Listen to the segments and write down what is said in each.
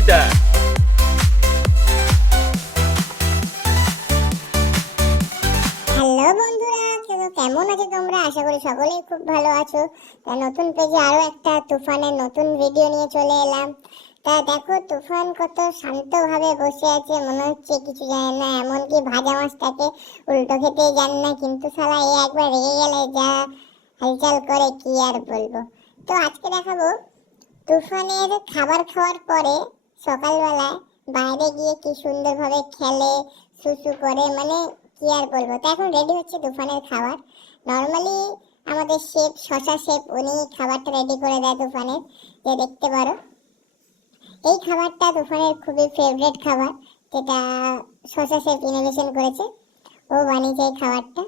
ওইটা হ্যালো বন্ধুরা কেমন আছো তোমরা? আশা করি সকলেই খুব ভালো আছো। তা নতুন পেজে আরও একটা তুফানের নতুন ভিডিও নিয়ে চলে এলাম। তা দেখো, তুফান কত শান্তভাবে বসে আছে, মনে হচ্ছে কিছু জানে না, এমনকি ভাজা মাছটাকে উল্টো খেতে জানে না, কিন্তু সারা এই একবার রেগে গেলে যা হালচাল করে, কি আর বলব? তো আজকে দেখাবো, তুফানের খাবার খাওয়ার পরে সকালবেলায় বাইরে গিয়ে কি সুন্দরভাবে খেলে সুসু করে মানে কি আর বলব? তো এখন রেডি হচ্ছে তুফানের খাবার। নর্মালি আমাদের শেফ শশা শেফ উনি খাবারটা রেডি করে দেয় তুফানের। যে দেখতে পারো। এই খাবারটা তুফানের খুবই ফেভারেট খাবার, যেটা শশা শেফ ইনোভেশন করেছে। ও বানিয়েছে এই খাবারটা।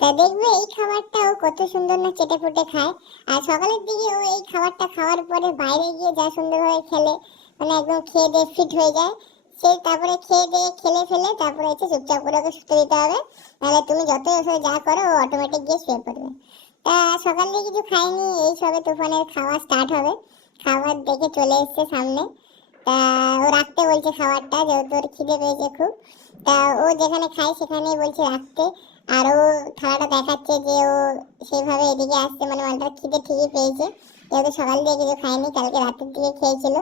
তা দেখবে এই খাবারটা ও কত সুন্দর না চেটে ফুটে খায়। আর সকালের দিকে ও এই খাবারটা খাওয়ার পরে বাইরে গিয়ে যা সুন্দরভাবে খেলে মানে একদম খেয়ে দিয়ে ফিট হয়ে যায়। সে তারপরে খেয়ে দিয়ে খেলে ফেলে তারপরে হচ্ছে চুপচাপ করে ওকে শুতে দিতে হবে। নাহলে তুমি যতই সাথে যা করো, ও অটোমেটিক গিয়ে শুয়ে পড়বে। তা সকাল থেকে কিছু খাইনি এই সবে তুফানের খাওয়া স্টার্ট হবে। খাবার দেখে চলে এসছে সামনে। তা ও রাখতে বলছে খাবারটা, যেহেতু ওর খিদে পেয়েছে খুব। তা ও যেখানে খায় সেখানেই বলছে রাখতে। আর ও খেলাটা দেখাচ্ছে যে ও সেইভাবে এদিকে আসছে মানে মালটার খিদে ঠিকই পেয়েছে। যেহেতু সকাল দিয়ে কিছু খায়নি, কালকে রাতের দিকে খেয়েছিল।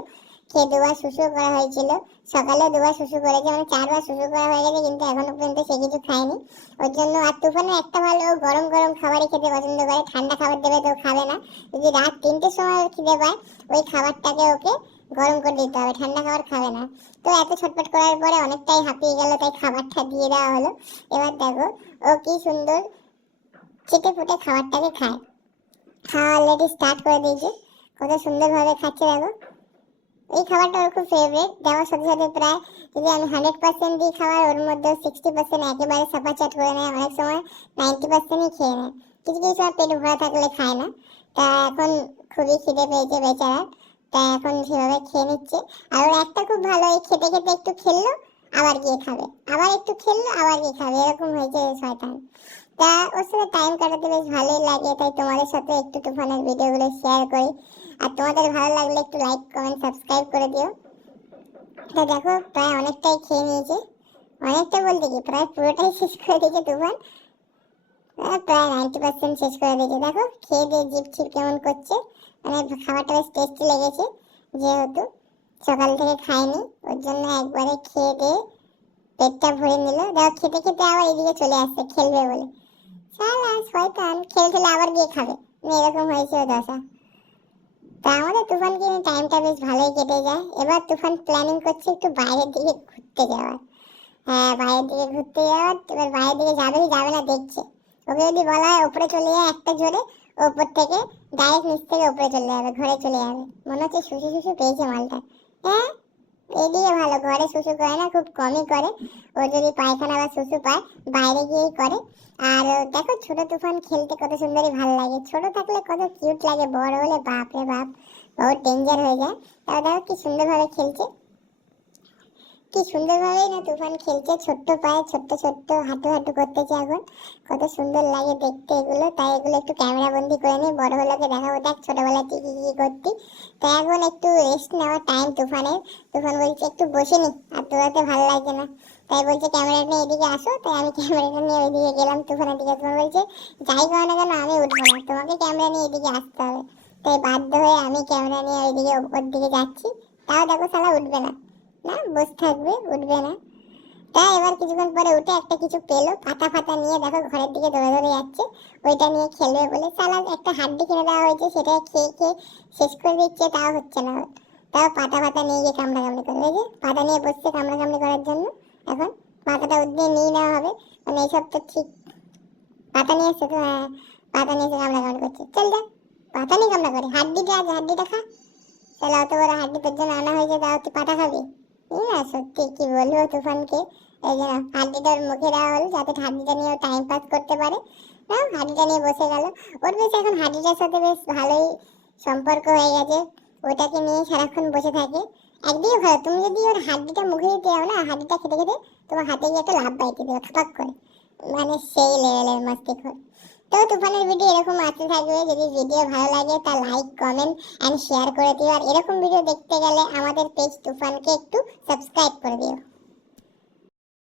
খেয়ে দুবার শুশু করা হয়েছিল। সকালেও দুবার শুশু করেছে মানে চারবার শুশু করা হয়ে গেছে, কিন্তু এখনও পর্যন্ত সে কিছু খায়নি। ওর জন্য আর তুফানের একটা ভালো গরম গরম খাবারই খেতে পছন্দ করে, ঠান্ডা খাবার দেবে তো খাবে না। যদি রাত তিনটের সময় খিদে পায়, ওই খাবারটাকে ওকে গরম করে দিতে হবে, ঠান্ডা খাবার খাবে না। তো এত ছটপট করার পরে অনেকটাই হাঁপিয়ে গেল, তাই খাবারটা দিয়ে দেওয়া হলো। এবার দেখো, ও কি সুন্দর চেটে ফুটে খাবারটাকে খায়। খাওয়া অলরেডি স্টার্ট করে দিয়েছে। কত সুন্দরভাবে খাচ্ছে দেখো। এই খাবারটা খুব ফেভারিট দেওয়ার সাথে সাথে প্রায় যদি আমি হান্ড্রেড পার্সেন্ট দিই খাবার, ওর মধ্যে সিক্সটি পার্সেন্ট একেবারে চাট করে নেয়। অনেক সময় নাইনটি পার্সেন্টই খেয়ে নেয়। কিছু কিছু সময় পেট ভরা থাকলে খায় না। তা এখন খুবই খিদে পেয়েছে বেচারা তা এখন সেভাবে খেয়ে নিচ্ছে। আর ওর একটা খুব ভালো, এই খেতে খেতে একটু খেললো, আবার গিয়ে খাবে। আবার একটু খেললো, আবার গিয়ে খাবে। এরকম হয়েছে শয়তান। তা ওর সাথে টাইম কাটাতে বেশ ভালোই লাগে। তাই তোমাদের সাথে একটু তুফানের ভিডিওগুলো শেয়ার করি। আর তোমাদের ভালো লাগলে একটু লাইক কমেন্ট সাবস্ক্রাইব করে দিও। তো দেখো, প্রায় অনেকটাই খেয়ে নিয়েছে। অনেকটা বলতে কি, প্রায় পুরোটাই শেষ করে দিয়েছে তুফান প্রায় নাইনটি পার্সেন্ট শেষ করে দিয়েছে। দেখো, খেয়ে দিয়ে জিপ ছিপ কেমন করছে। মানে খাবারটা বেশ টেস্টি লেগেছে, যেহেতু সকাল থেকে খায়নি ওর জন্য একবারে খেয়ে দিয়ে পেটটা ভরে নিল। দেখো, খেতে খেতে আবার এদিকে চলে আসছে, খেলবে বলে। শালা শয়তান খেলে খেলে আবার গিয়ে খাবে। মানে এরকম হয়েছে ও দশা তা আমাদের তুফানকে নিয়ে টাইমটা বেশ ভালোই কেটে যায় এবার তুফান প্ল্যানিং করছে একটু বাইরের দিকে ঘুরতে যাওয়ার। হ্যাঁ বাইরের দিকে ঘুরতে যাওয়ার, এবার বাইরের দিকে যাবে যাবে না দেখছে। ওকে যদি বলা হয় উপরে চলে যায় একটা জোরে, ওপর থেকে ডাইরেক্ট নিচ থেকে উপরে চলে যাবে, ঘরে চলে যাবে। মনে হচ্ছে শুশু শুশু পেয়েছে মালটা। হ্যাঁ এদিকে ভালো, ঘরে শুশু করে না, খুব কমই করে। ও যদি পায়খানা বা শুশু পায়, বাইরে গিয়েই করে। আর দেখো ছোট তুফান খেলতে কত সুন্দরই ভালো লাগে। ছোট থাকলে কত কিউট লাগে, বড় হলে বাপ রে বাপ, বহুত ডেঞ্জার হয়ে যায়। তাও দেখো কি সুন্দরভাবে খেলছে। কি সুন্দরভাবেই না তুফান খেলছে, ছোট্ট পায়ে ছোট্ট ছোট্ট হাঁটু হাঁটু করতেছে এখন। কত সুন্দর লাগে দেখতে এগুলো। তাই এগুলো একটু ক্যামেরা বন্দি করে নিই, বড় হলোকে দেখাবো। দেখ ছোটবেলায় তুই কি কি করতি। তো এখন একটু রেস্ট নেওয়ার টাইম তুফানের। তুফান বলছে, একটু বসে নি, আর তোরাতে ভালো লাগছে না। তাই বলছে ক্যামেরা নিয়ে এদিকে আসো। তাই আমি ক্যামেরাটা নিয়ে ওইদিকে গেলাম তুফানের দিকে। তুফান বলছে, যাই করো না কেন, আমি উঠবো না। তোমাকে ক্যামেরা নিয়ে এদিকে আসতে হবে। তাই বাধ্য হয়ে আমি ক্যামেরা নিয়ে ওইদিকে ওপর দিকে যাচ্ছি। তাও দেখো শালা উঠবে না। না, বসে থাকবে, উঠবে না। তাই এবার কিছুক্ষণ পরে উঠে একটা কিছু পেল, পাতা ফাতা নিয়ে দেখো ঘরের দিকে দৌড়ে দৌড়ে যাচ্ছে। ওইটা নিয়ে খেলবে বলে, সালা, একটা হাড্ডি কিনে দেওয়া হয়েছে সেটা খেয়ে খেয়ে শেষ করে দিচ্ছে, তাও হচ্ছে না। তাও পাতা ফাতা নিয়ে গিয়ে কামড়া কামড়ি এই যে, পাতা নিয়ে বসছে কামড়া কামড়ি করার জন্য। এখন পাতাটা উদ্দিয়ে নিয়ে নেওয়া হবে। মানে এইসব তো ঠিক। পাতা নিয়ে এসছে তো হ্যাঁ পাতা নিয়ে এসে কামড়া কামড়ি করছে। চল যা, পাতা নিয়ে কামড়া করি। হাড্ডিটা আছে হাড্ডিটা খা। তাহলে অত বড় হাড্ডি তোর জন্য আনা হয়েছে, তাও তুই পাতা খাবি? সত্যি কি বলব তুফানকে? এই যে হাড্ডিটা ওর মুখে দেওয়া হলো, যাতে হাড্ডিটা নিয়ে টাইম পাস করতে পারে। হাড্ডিটা নিয়ে বসে গেল। ওর বেশ এখন হাড্ডিটার সাথে বেশ ভালোই সম্পর্ক হয়ে গেছে। ওটাকে নিয়ে সারাক্ষণ বসে থাকে। একদিকে ভালো, তুমি যদি ওর হাড্ডিটা মুখে দিতে যাও না, হাড্ডিটা খেতে খেতে তোমার হাতে গিয়ে একটা লাভ বাইতে দেবে খাপাক করে। মানে সেই লেভেলের মস্তি করে তো তুফানের ভিডিও এরকম আসতে থাকবে। যদি ভিডিও ভালো লাগে, তা লাইক কমেন্ট অ্যান্ড শেয়ার করে দিও। আর এরকম ভিডিও দেখতে গেলে আমাদের পেজ তুফানকে একটু সাবস্ক্রাইব করে দিও।